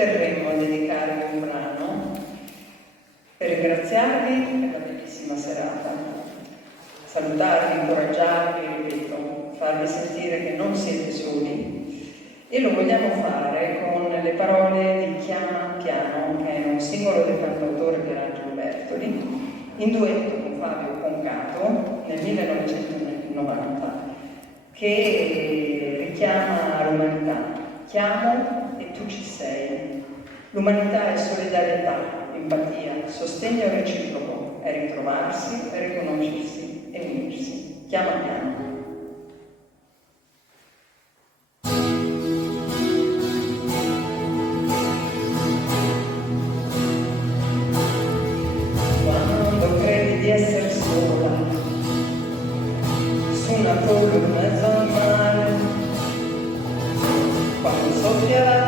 terremmo a dedicarvi un brano per ringraziarvi per la bellissima serata, salutarvi, incoraggiarvi, ripeto, farvi sentire che non siete soli, e lo vogliamo fare con le parole di Chiama Piano, che è un singolo del cantautore Pierangelo Bertoli, in duetto con Fabio Concato nel 1990, che richiama l'umanità. Chiamo e tu ci sei. L'umanità è solidarietà, empatia, sostegno reciproco, è ritrovarsi, è riconoscersi e unirsi. Chiama Piano. Una pollo in mezzo al mare, quando soffia la